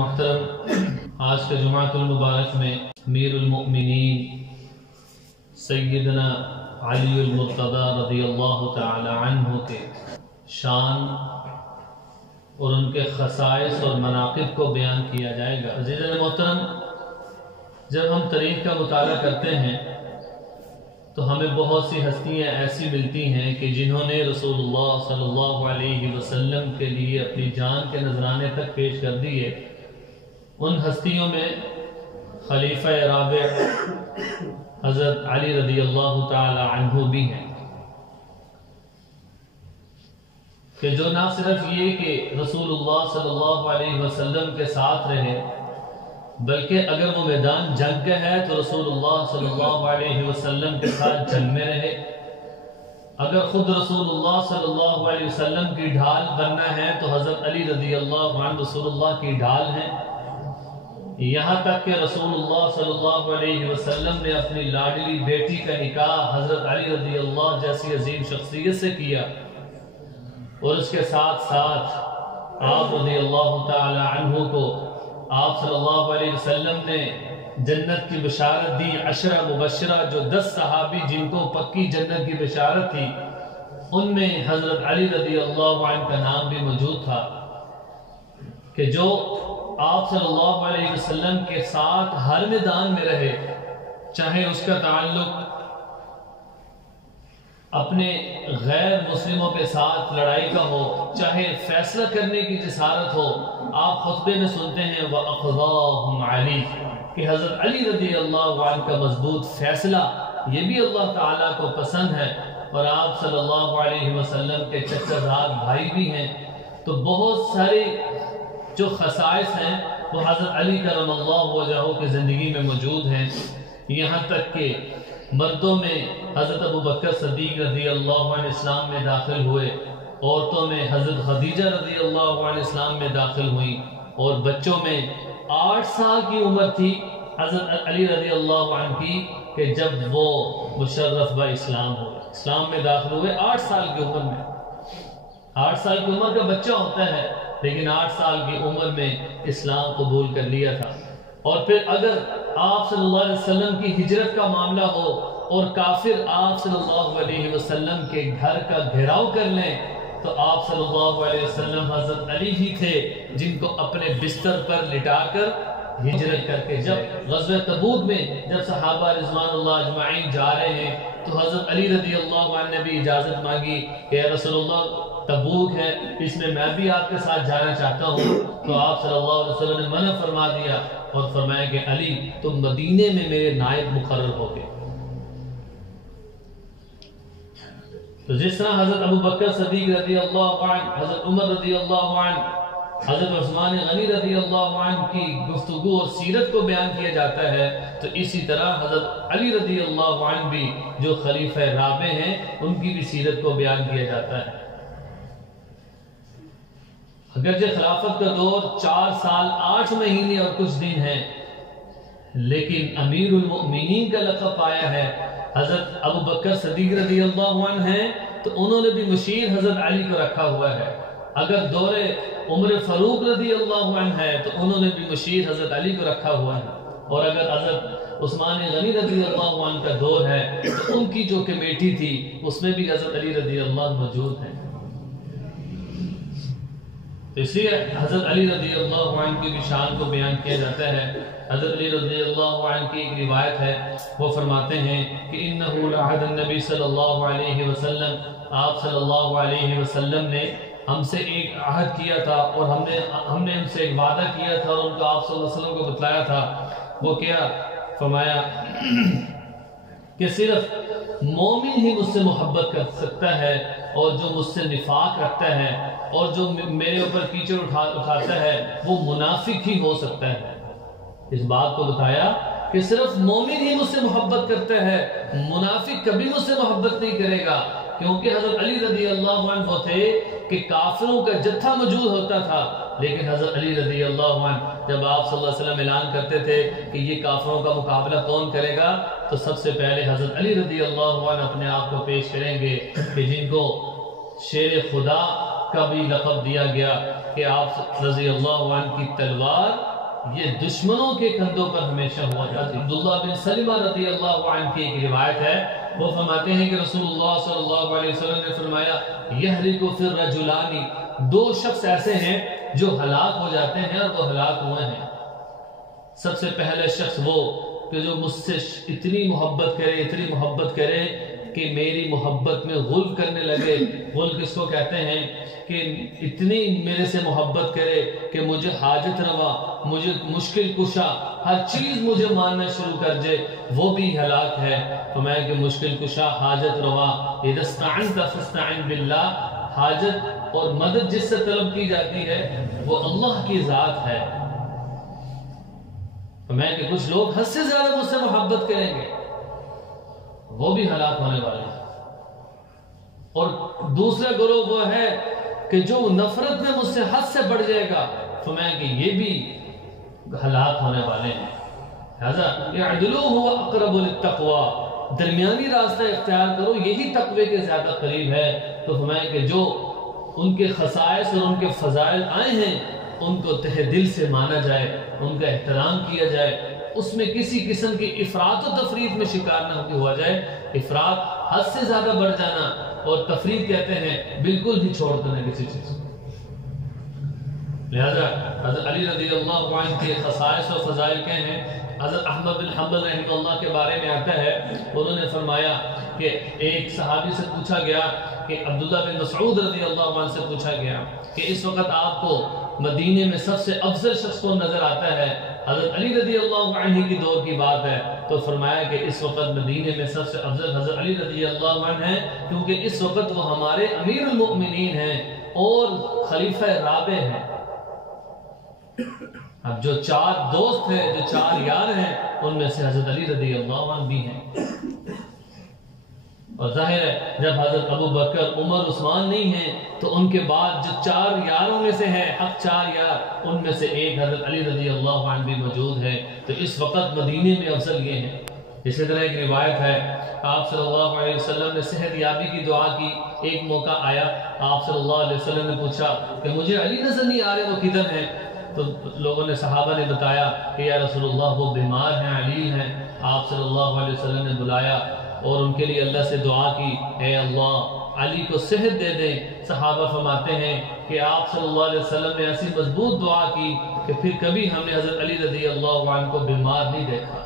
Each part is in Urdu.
محترم، آج کے جمعۃ المبارک میں امیر المؤمنین سیدنا علی المرتضی رضی اللہ تعالی عنہ کے شان اور ان کے خصائص اور مناقب کو بیان کیا جائے گا۔ عزیزان محترم، جب ہم تاریخ کا مطالعہ کرتے ہیں تو ہمیں بہت سی ہستیاں ایسی ملتی ہیں کہ جنہوں نے رسول اللہ صلی اللہ علیہ وسلم کے لیے اپنی جان کے نذرانے تک پیش کر دیے۔ ان ہستیوں میں خلیفہ رابع حضرت علی رضی اللہ تعالی عنہ بھی ہیں، کہ جو نہ صرف یہ کہ رسول اللہ صلی اللہ علیہ وسلم کے ساتھ رہے، بلکہ اگر وہ میدان جنگ کا ہے تو رسول اللہ صلی اللہ علیہ وسلم کے ساتھ جنگ میں رہے۔ اگر خود رسول اللہ صلی اللہ علیہ وسلم کی ڈھال بننا ہے تو حضرت علی رضی اللہ عنہ رسول اللہ کی ڈھال ہیں۔ یہاں تک کہ رسول اللہ صلی اللہ علیہ وسلم نے اپنی لاڈلی بیٹی کا نکاح حضرت علی رضی اللہ جیسی عظیم شخصیت سے کیا، اور اس کے ساتھ ساتھ آپ رضی اللہ تعالی عنہ کو آپ صلی اللہ علیہ وسلم نے جنت کی بشارت دی۔ 10 مبشرہ جو 10 صحابی جن کو پکی جنت کی بشارت تھی، ان میں حضرت علی رضی اللہ عنہ کا نام بھی موجود تھا، کہ جو آپ صلی اللہ علیہ وسلم کے ساتھ ہر میدان میں رہے، چاہے اس کا تعلق اپنے غیر مسلموں کے ساتھ لڑائی کا ہو، چاہے فیصلہ کرنے کی جسارت ہو۔ آپ خطبے میں سنتے ہیں وَأَقْضَاهُمْ عَلِيٌّ، کہ حضرت علی رضی اللہ عنہ کا مضبوط فیصلہ یہ بھی اللہ تعالیٰ کو پسند ہے، اور آپ صلی اللہ علیہ وسلم کے چچا زاد بھائی بھی ہیں۔ تو بہت سارے جو خصائص ہیں وہ حضرت علی کرم اللہ وجہہ کی زندگی میں موجود ہیں۔ یہاں تک کہ مردوں میں حضرت ابوبکر صدیق رضی اللہ عنہ اسلام میں داخل ہوئے، عورتوں میں حضرت خدیجہ رضی اللہ عنہ اسلام میں داخل ہوئیں، اور بچوں میں 8 سال کی عمر تھی حضرت علی رضی اللہ عنہ کی کہ جب وہ مشرف با اسلام ہوئے، اسلام میں داخل ہوئے 8 سال کی عمر میں۔ 8 سال کی عمر کا بچہ ہوتا ہے، لیکن 8 سال کی عمر میں اسلام قبول کر لیا تھا۔ اور پھر اگر آپ صلی اللہ علیہ وسلم کی ہجرت کا معاملہ ہو اور کافر آپ صلی اللہ علیہ وسلم کے گھر کا گھیراؤ کر لیں، تو آپ صلی اللہ علیہ وسلم حضرت علی ہی تھے جن کو اپنے بستر پر لٹا کر ہجرت کر کے جب غزوہ تبوک میں جب صحابہ رضوان اللہ اجمعین جا رہے ہیں تو حضرت علی رضی اللہ عنہ نے بھی اجازت مانگی کہ اے رسول اللہ تبوک ہے، اس میں بھی آپ کے ساتھ جانا چاہتا ہوں۔ تو آپ صلی اللہ علیہ وسلم نے منع فرما دیا اور فرمایا کہ علی تم مدینے میں میرے نائب مقرر ہو گئے۔ تو جس طرح حضرت ابوبکر صدیق رضی اللہ عنہ، حضرت عمر رضی اللہ عنہ، حضرت عثمان غنی رضی اللہ عنہ کی گفتگو اور سیرت کو بیان کیا جاتا ہے، تو اسی طرح حضرت علی رضی اللہ عنہ بھی جو خلیفہ رابع ہیں ان کی بھی سیرت کو بیان کیا جاتا ہے۔ اگرچہ خلافت کا دور 4 سال 8 مہینے اور کچھ دن ہے، لیکن امیر المؤمنین کا لقب پایا ہے حضرت ابوبکر صدیق رضی اللہ عنہ ہیں، تو انہوں نے بھی مشیر حضرت علی کو رکھا ہوا ہے۔ اگر دور عمر فاروق رضی اللہ عنہ ہے تو انہوں نے بھی مشیر حضرت علی کو رکھا ہوا ہے، اور اگر حضرت عثمان غنی رضی اللہ عنہ کا دور ہے تو ان کی جو کمیٹی تھی اس میں بھی حضرت علی رضی اللہ عنہ موجود ہیں۔ تو اس لیے حضرت علی رضی اللہ عنہ کی بھی شان کو بیان کیا جاتا ہے۔ حضرت علی رضی اللہ عنہ کی ایک روایت ہے، وہ فرماتے ہیں کہ انہو لعہد النبی صلی اللہ علیہ وسلم، آپ صلی اللہ علیہ وسلم نے ہم سے ایک عہد کیا تھا، اور ہم نے ان سے ایک وعدہ کیا تھا اور ان کو آپ صلی اللہ علیہ وسلم کو بتلایا تھا۔ وہ کیا فرمایا کہ صرف مومن ہی مجھ سے محبت کر سکتا ہے، اور جو مجھ سے نفاق رکھتا ہے اور جو میرے اوپر کیچڑ اٹھاتا ہے وہ منافق ہی ہو سکتا ہے۔ اس بات کو بتایا کہ صرف مومن ہی مجھ سے محبت کرتا ہے، منافق کبھی مجھ سے محبت نہیں کرے گا، کیونکہ حضرت علی رضی اللہ عنہ وہ تھے کہ کافروں کا جتھا موجود ہوتا تھا، لیکن حضرت علی رضی اللہ عنہ جب آپ صلی اللہ علیہ وسلم اعلان کرتے تھے کہ یہ کافروں کا مقابلہ کون کرے گا، تو سب سے پہلے حضرت علی رضی اللہ عنہ اپنے آپ کو پیش کریں گے، کہ جن کو شیر خدا کا بھی لقب دیا گیا، کہ آپ رضی اللہ عنہ کی تلوار یہ دشمنوں کے کندھوں پر ہمیشہ ہوا کرتی. عبداللہ بن سلمہ رضی اللہ عنہ کی ایک روایت ہے، وہ فرماتے ہیں کہ رسول اللہ صلی اللہ علیہ وسلم نے فرمایا یحرق فی الرجلان، دو شخص ایسے ہیں جو ہلاک ہو جاتے ہیں اور وہ ہلاک ہوئے ہیں. سب سے پہلے شخص وہ کہ جو مجھ سے اتنی محبت کرے کہ میری محبت میں غلب کرنے لگے. غلب کس کو کہتے ہیں؟ کہ اتنی میرے سے محبت کرے کہ مجھے حاجت روا، مجھے مشکل کشا، ہر چیز مجھے ماننا شروع کر جائے، وہ بھی ہلاک ہے. تو میں کہ مشکل کشا، حاجت روا، اذا استعنت فاستعن باللہ، حاجت اور مدد جس سے طلب کی جاتی ہے وہ اللہ کی ذات ہے. تو میں کہ کچھ لوگ حد سے زیادہ مجھ سے محبت کریں گے، وہ بھی ہلاک ہونے والے ہیں. اور دوسرا گروہ وہ ہے کہ جو نفرت میں مجھ سے حد سے بڑھ جائے گا، تو میں کہ یہ بھی ہلاک ہونے والے ہیں. لہذا اعدلوا هو اقرب للتقوى، درمیانی راستہ اختیار کرو، یہی تقوی کے زیادہ قریب ہے. تو فرمایا کہ جو ان کے خصائص اور ان کے فضائل آئے ہیں ان کو تہ دل سے مانا جائے، ان کا احترام کیا جائے، اس میں کسی قسم کی افراط و تفریط میں شکار نہ ہوا جائے. افراط حد سے زیادہ بڑھ جانا، اور تفریط کہتے ہیں بالکل ہی چھوڑ دینا کسی چیز کو. لہذا حضرت علی رضی اللہ عنہ کے خصائص و فضائل کیا ہیں؟ حضرت احمد بن حنبل رحمہ اللہ کے بارے میں آتا ہے، انہوں نے فرمایا کہ ایک صحابی سے پوچھا گیا کہ عبداللہ بن مسعود رضی اللہ عنہ سے پوچھا گیا کہ اس وقت آپ کو مدینے میں سب سے افضل شخص کون نظر آتا ہے؟ حضرت علی رضی اللہ عنہ کی دور کی بات ہے. تو فرمایا کہ اس وقت مدینے میں سب سے افضل حضرت علی رضی اللہ عنہ ہیں، کیونکہ اس وقت وہ ہمارے امیر المؤمنین ہیں اور خلیفہ رابع ہیں. اب جو چار دوست ہیں، جو چار یار ہیں، ان میں سے حضرت علی رضی اللہ عنہ بھی ہیں. اور ظاہر ہے جب حضرت ابو بکر، عمر، عثمان نہیں ہیں تو ان کے بعد جو چار یاروں میں سے ہے، حق چار یار، ان میں سے ایک حضرت علی رضی اللہ عنہ بھی موجود ہے. تو اس وقت مدینے میں افضل یہ ہیں. اسی طرح ایک روایت ہے، آپ صلی اللہ علیہ وسلم نے صحت یابی کی دعا کی. ایک موقع آیا، آپ صلی اللہ علیہ وسلم نے پوچھا کہ مجھے علی نظر نہیں آ رہے، وہ کدھر ہیں؟ تو لوگوں نے، صحابہ نے بتایا کہ یا رسول اللہ وہ بیمار ہیں، علی ہیں. آپ صلی اللہ علیہ وسلم نے بلایا اور ان کے لیے اللہ سے دعا کی، اے اللہ علی کو صحت دے دیں. صحابہ فرماتے ہیں کہ آپ صلی اللہ علیہ وسلم نے ایسی مضبوط دعا کی کہ پھر کبھی ہم نے حضرت علی رضی اللہ عنہ کو بیمار نہیں دیکھا.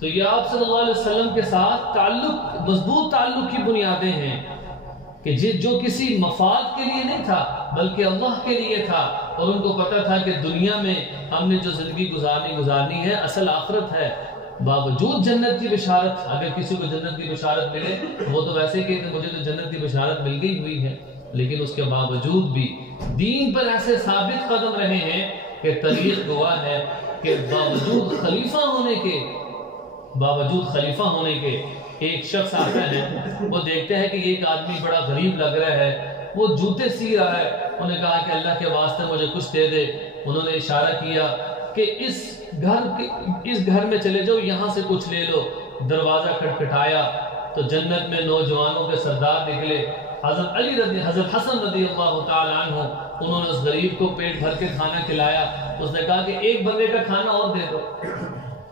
تو یہ آپ صلی اللہ علیہ وسلم کے ساتھ تعلق، مضبوط تعلق کی بنیادیں ہیں کہ جو کسی مفاد کے لیے نہیں تھا بلکہ اللہ کے لیے تھا. اور ان کو پتہ تھا کہ دنیا میں ہم نے جو زندگی گزارنی ہے، اصل آخرت ہے. باوجود جنت کی بشارت، اگر کسی کو جنت کی بشارت ملے وہ تو ویسے کہ مجھے تو جنت کی بشارت مل گئی ہوئی ہے، لیکن اس کے باوجود بھی دین پر ایسے ثابت قدم رہے ہیں کہ تاریخ گواہ ہے کہ باوجود خلیفہ ہونے کے ایک شخص آتا ہے، وہ دیکھتے ہیں کہ ایک آدمی بڑا غریب لگ رہا ہے، وہ جوتے سی رہا ہے. انہوں نے کہا کہ اللہ کے واسطے مجھے کچھ دے دے. انہوں نے اشارہ کیا کہ اس گھر میں چلے جاؤ، یہاں سے کچھ لے لو. دروازہ کھٹکھٹایا تو جنت میں نوجوانوں کے سردار نکلے، حضرت حسن رضی اللہ تعالی عنہ. انہوں نے اس غریب کو پیٹ بھر کے کھانا کھلایا. اس نے کہا کہ ایک بندے کا کھانا اور دے دو.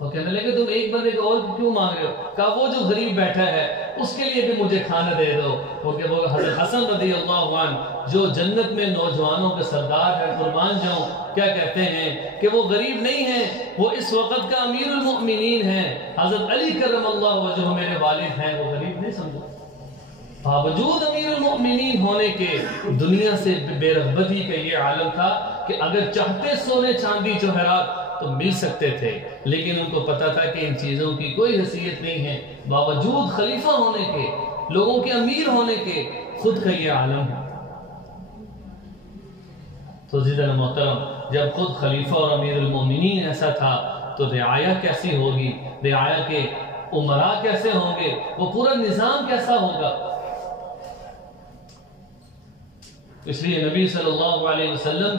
وہ کہنے لگے تم ایک بندے کو اور کیوں مانگ رہے ہو؟ کہا وہ جو غریب بیٹھا ہے اس کے لیے بھی مجھے کھانا دے دو. کیونکہ وہ حضرت حسن رضی اللہ عنہ جو جنت میں نوجوانوں کے سردار ہے، قربان جاؤں، کیا کہتے ہیں کہ وہ غریب نہیں ہیں، وہ اس وقت کا امیر المؤمنین ہیں. حضرت علی کرم اللہ وجہہ میرے والد ہیں، وہ غریب نہیں سمجھو. باوجود امیر المؤمنین ہونے کے دنیا سے بے رغبتی کا یہ عالم تھا کہ اگر چاہتے سونے چاندی جوہرات تو مل سکتے تھے، لیکن ان کو پتا تھا کہ ان چیزوں کی کوئی حیثیت نہیں ہے. باوجود خلیفہ ہونے کے، لوگوں کے امیر ہونے کے، خود کا یہ عالم ہے. تو عزیزان محترم، جب خود خلیفہ اور امیر المومنین ایسا تھا تو رعایا کیسی ہوگی، رعایا کے امراء کیسے ہوں گے، وہ پورا نظام کیسا ہوگا. اس لیے نبی صلی اللہ علیہ وسلم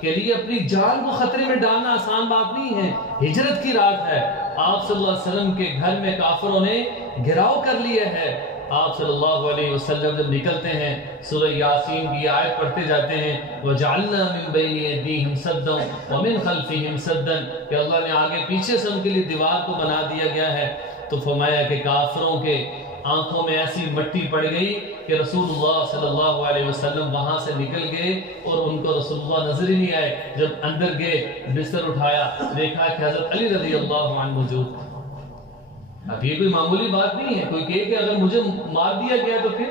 کے لیے اپنی جان کو خطرے میں ڈالنا آسان بات نہیں ہے. ہجرت کی رات ہے، آپ صلی اللہ علیہ وسلم کے گھر میں کافروں نے گھراؤ کر لیا ہے آپ صلی اللہ علیہ وسلم جب نکلتے ہیں سورہ یاسین کی آیت پڑھتے جاتے ہیں وَجَعَلْنَا مِن بَيْنِ أَيْدِيهِمْ سَدًّا وَمِن خَلْفِهِمْ سَدًّا کہ اللہ نے آگے پیچھے سے ان کے لیے دیوار کو بنا دیا گیا ہے. تو فرمایا کہ کافروں کے آنکھوں میں ایسی مٹی پڑ گئی کہ رسول اللہ صلی اللہ علیہ وسلم وہاں سے نکل گئے اور ان کو رسول اللہ نظر ہی نہیں آئے. جب اندر گئے بستر اٹھایا دیکھا کہ حضرت علی رضی اللہ عنہ موجود. اب یہ کوئی معمولی بات نہیں ہے. کوئی کہے کہ اگر مجھے مار دیا گیا تو پھر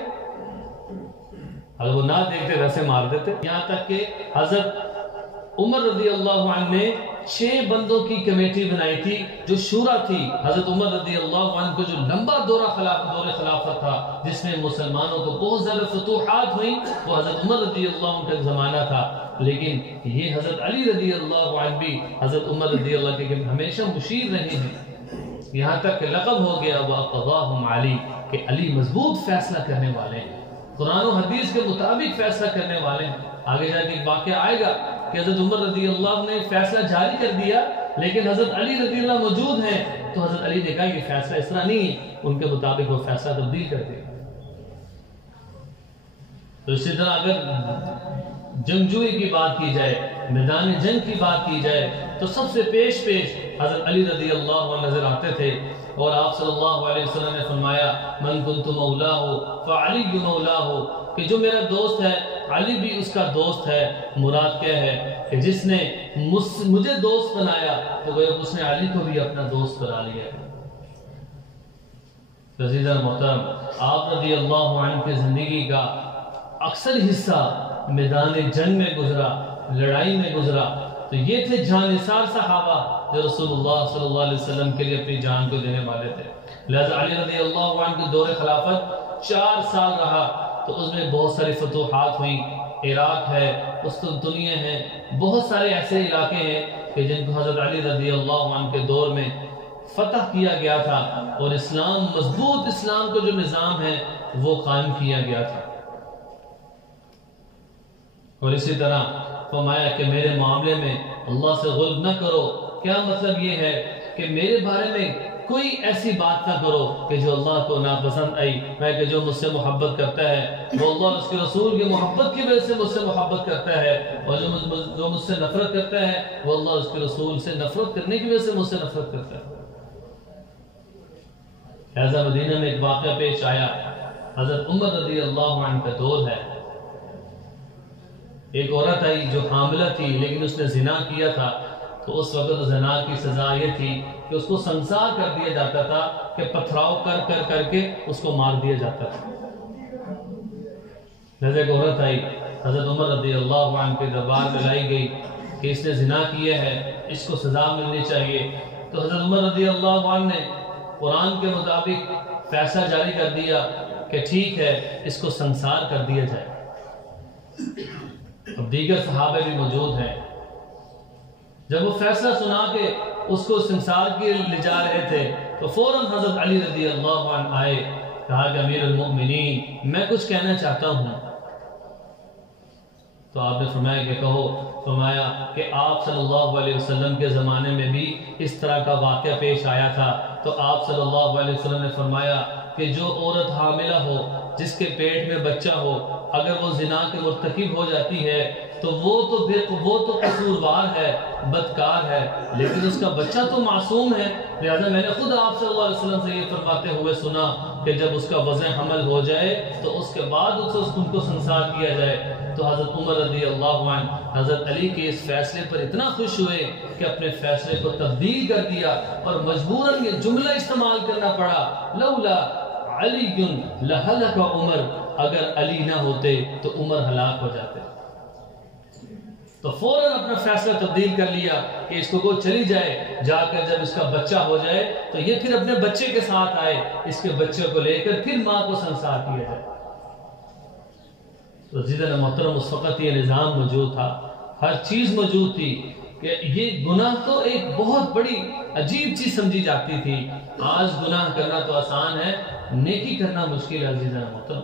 اگر وہ نہ دیکھتے ویسے مار دیتے. یہاں تک کہ حضرت عمر رضی اللہ عنہ نے 6 بندوں کی کمیٹی بنائی تھی جو شورا تھی. حضرت عمر رضی اللہ عنہ کو جو لمبا دور خلافت تھا جس میں مسلمانوں کو بہت زیادہ فتوحات ہوئیں وہ حضرت عمر رضی اللہ عنہ کا زمانہ تھا. لیکن یہ حضرت علی رضی اللہ عنہ بھی حضرت عمر رضی اللہ کے ہمیشہ مشیر رہے ہیں. یہاں تک کہ لقب ہو گیا وَقَضَاهُمْ عَلِي کہ علی مضبوط فیصلہ کرنے والے ہیں, قرآن و حدیث کے مطابق فیصلہ کرنے والے ہیں. آگے جا کے ایک واقعہ آئے گا کہ حضرت عمر رضی اللہ نے فیصلہ جاری کر دیا لیکن حضرت علی رضی اللہ موجود ہیں تو حضرت علی نے کہا یہ فیصلہ اس طرح نہیں ہے, ان کے مطابق وہ فیصلہ تبدیل کر دیا. تو اسی طرح اگر جنگجوئی کی بات کی جائے, میدان جنگ کی بات کی جائے تو سب سے پیش حضرت علی رضی اللہ عنہ نظر آتے تھے. اور آپ صلی اللہ علیہ وسلم نے فرمایا من کنت مولاہ فعلی مولاہ کہ جو میرا دوست ہے علی بھی اس کا دوست ہے. مراد کیا ہے کہ جس نے مجھے دوست بنایا تو وہ اس نے علی کو بھی اپنا دوست بنا لیا. عزیزان محترم, آپ رضی اللہ عنہ کی زندگی کا اکثر حصہ میدان جنگ میں گزرا, لڑائی میں گزرا. تو یہ تھے جانثار صحابہ جو رسول اللہ صلی اللہ علیہ وسلم کے لیے اپنی جان کو دینے والے تھے. لہذا علی رضی اللہ عنہ کے دور خلافت 4 سال رہا تو اس میں بہت ساری فتوحات ہوئیں. عراق ہے, قسطنطنیہ ہے, بہت سارے ایسے علاقے ہیں کہ جن کو حضرت علی رضی اللہ عنہ کے دور میں فتح کیا گیا تھا اور اسلام مضبوط اسلام کا جو نظام ہے وہ قائم کیا گیا تھا. اور اسی طرح فرمایا کہ میرے معاملے میں اللہ سے غلب نہ کرو. کیا مطلب یہ ہے کہ میرے بارے میں کوئی ایسی بات نہ کرو کہ جو اللہ کو ناپسند آئی. میں کہ جو مجھ سے محبت کرتا ہے وہ اللہ اور اس کے رسول کی محبت کی وجہ سے مجھ سے محبت کرتا ہے, اور جو مجھ سے نفرت کرتا ہے وہ اللہ اور اس کے رسول سے نفرت کرنے کی وجہ سے مجھ سے نفرت کرتا ہے. لہذا مدینہ میں ایک واقعہ پیش آیا. حضرت عمر رضی اللہ عنہ کا دور ہے. ایک عورت آئی جو حاملہ تھی لیکن اس نے زنا کیا تھا. تو اس وقت زنا کی سزا یہ تھی کہ اس کو سنسار کر دیا جاتا تھا کہ پتھراؤ کر کے اس کو مار دیا جاتا تھا. جیسے ایک عورت آئی حضرت عمر رضی اللہ عنہ کے دربار میں لائی گئی کہ اس نے زنا کیا ہے, اس کو سزا ملنی چاہیے. تو حضرت عمر رضی اللہ عنہ نے قرآن کے مطابق فیصلہ جاری کر دیا کہ ٹھیک ہے اس کو سنسار کر دیا جائے. اب دیگر صحابہ بھی موجود ہیں. جب وہ فیصلہ سنا کے اس کو سنسار کے لے جا رہے تھے تو فوراً حضرت علی رضی اللہ عنہ آئے, کہا کہ امیر المؤمنین میں کچھ کہنا چاہتا ہوں. تو آپ نے فرمایا کہ کہو. فرمایا کہ آپ صلی اللہ علیہ وسلم کے زمانے میں بھی اس طرح کا واقعہ پیش آیا تھا. تو آپ صلی اللہ علیہ وسلم نے فرمایا کہ جو عورت حاملہ ہو, جس کے پیٹ میں بچہ ہو, اگر وہ زنا کے مرتکب ہو جاتی ہے تو وہ تو قصوروار ہے, بدکار ہے, لیکن اس کا بچہ تو معصوم ہے. لہذا میں نے خود آپ صلی اللہ علیہ وسلم سے یہ فرماتے ہوئے سنا کہ جب اس کا وضع حمل ہو جائے تو اس کے بعد ان کو سنسار کیا جائے. تو حضرت عمر رضی اللہ عنہ حضرت علی کے اس فیصلے پر اتنا خوش ہوئے کہ اپنے فیصلے کو تبدیل کر دیا اور مجبوراً یہ جملہ استعمال کرنا پڑا لولا علی لہلک عمر, اگر علی نہ ہوتے تو عمر ہلاک ہو جاتے. تو فوراً اپنا فیصلہ تبدیل کر لیا کہ اس کو چلی جائے, جا کر جب اس کا بچہ ہو جائے تو یہ پھر اپنے بچے کے ساتھ آئے, اس کے بچے کو لے کر پھر ماں کو سنسار کیا جائے. تو عزیزان محترم اس وقت یہ نظام موجود تھا, ہر چیز موجود تھی کہ یہ گناہ تو ایک بہت بڑی عجیب چیز سمجھی جاتی تھی. آج گناہ کرنا تو آسان ہے, نیکی کرنا مشکل ہے. عزیزان محترم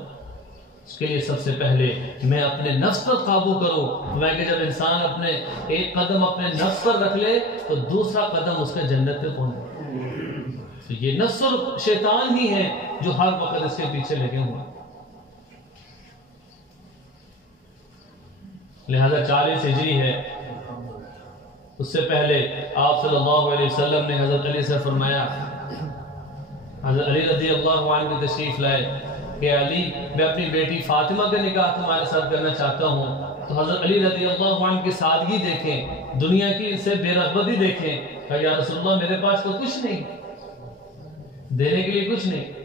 اس کے لیے سب سے پہلے میں اپنے نفس پر قابو کروں. میں کہ جب انسان اپنے ایک قدم اپنے نفس پر رکھ لے تو دوسرا قدم اس کا جنت پہ پہنچے. تو یہ نفس اور شیطان ہی ہے جو ہر وقت اس کے پیچھے لگے ہوئے ہیں۔ لہذا 40 ہجری ہے، اس سے پہلے آپ صلی اللہ علیہ وسلم نے حضرت علی سے فرمایا، حضرت علی رضی اللہ عنہ کی تشریف لائے کہ علی میں اپنی بیٹی فاطمہ کا نکاح تمہارے ساتھ کرنا چاہتا ہوں۔ تو حضرت علی رضی اللہ عنہ کی سادگی دیکھیں، دنیا کی سے بے رغبتی دیکھیں، کہا یا رسول اللہ میرے پاس تو کچھ نہیں، دینے کے لیے کچھ نہیں۔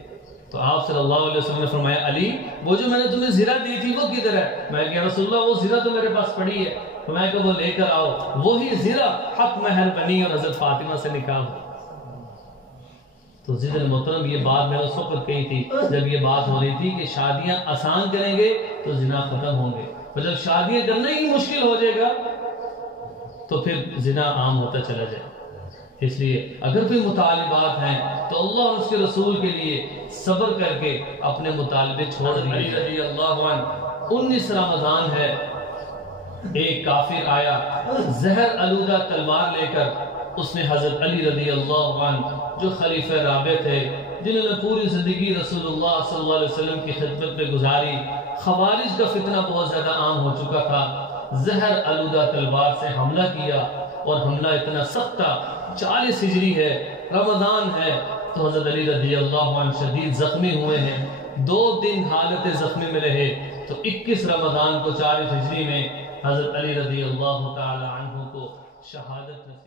تو آپ صلی اللہ علیہ وسلم نے فرمایا علی وہ جو میں نے تمہیں زرہ دی تھی وہ کدھر ہے؟ میں کہا رسول اللہ وہ زرہ تو میرے پاس پڑی ہے۔ تو میں کہا وہ لے کر آؤ، وہی زرہ حق مہر بنی اور حضرت فاطمہ سے نکاح ہو۔ تو عزیز محترم یہ بات میں نے اس وقت کہی تھی جب یہ بات ہو رہی تھی کہ شادیاں آسان کریں گے تو زنا ختم ہوں گے، اور جب شادیاں کرنا ہی مشکل ہو جائے گا تو پھر زنا عام ہوتا چلا جائے۔ اس لیے اگر کوئی مطالبات ہیں تو اللہ اور اس کے رسول کے لیے صبر کر کے اپنے مطالبے چھوڑ دیجیے۔ رضی اللہ عنہ 19 رمضان ہے، ایک کافر آیا زہر آلودہ تلوار لے کر، اس نے حضرت علی رضی اللہ عنہ جو خلیفہ رابع تھے، جنہوں نے پوری زندگی رسول اللہ صلی اللہ علیہ وسلم کی خدمت میں گزاری، خوارج کا فتنہ بہت زیادہ عام ہو چکا تھا، زہر آلودہ تلوار سے حملہ کیا، اور حملہ اتنا سخت تھا، 40 ہجری ہے، رمضان ہے، تو حضرت علی رضی اللہ عنہ شدید زخمی ہوئے ہیں، 2 دن حالت زخمی میں رہے، تو 21 رمضان کو 40 ہجری میں حضرت علی رضی اللہ تعالی عنہ کو شہادت نصیب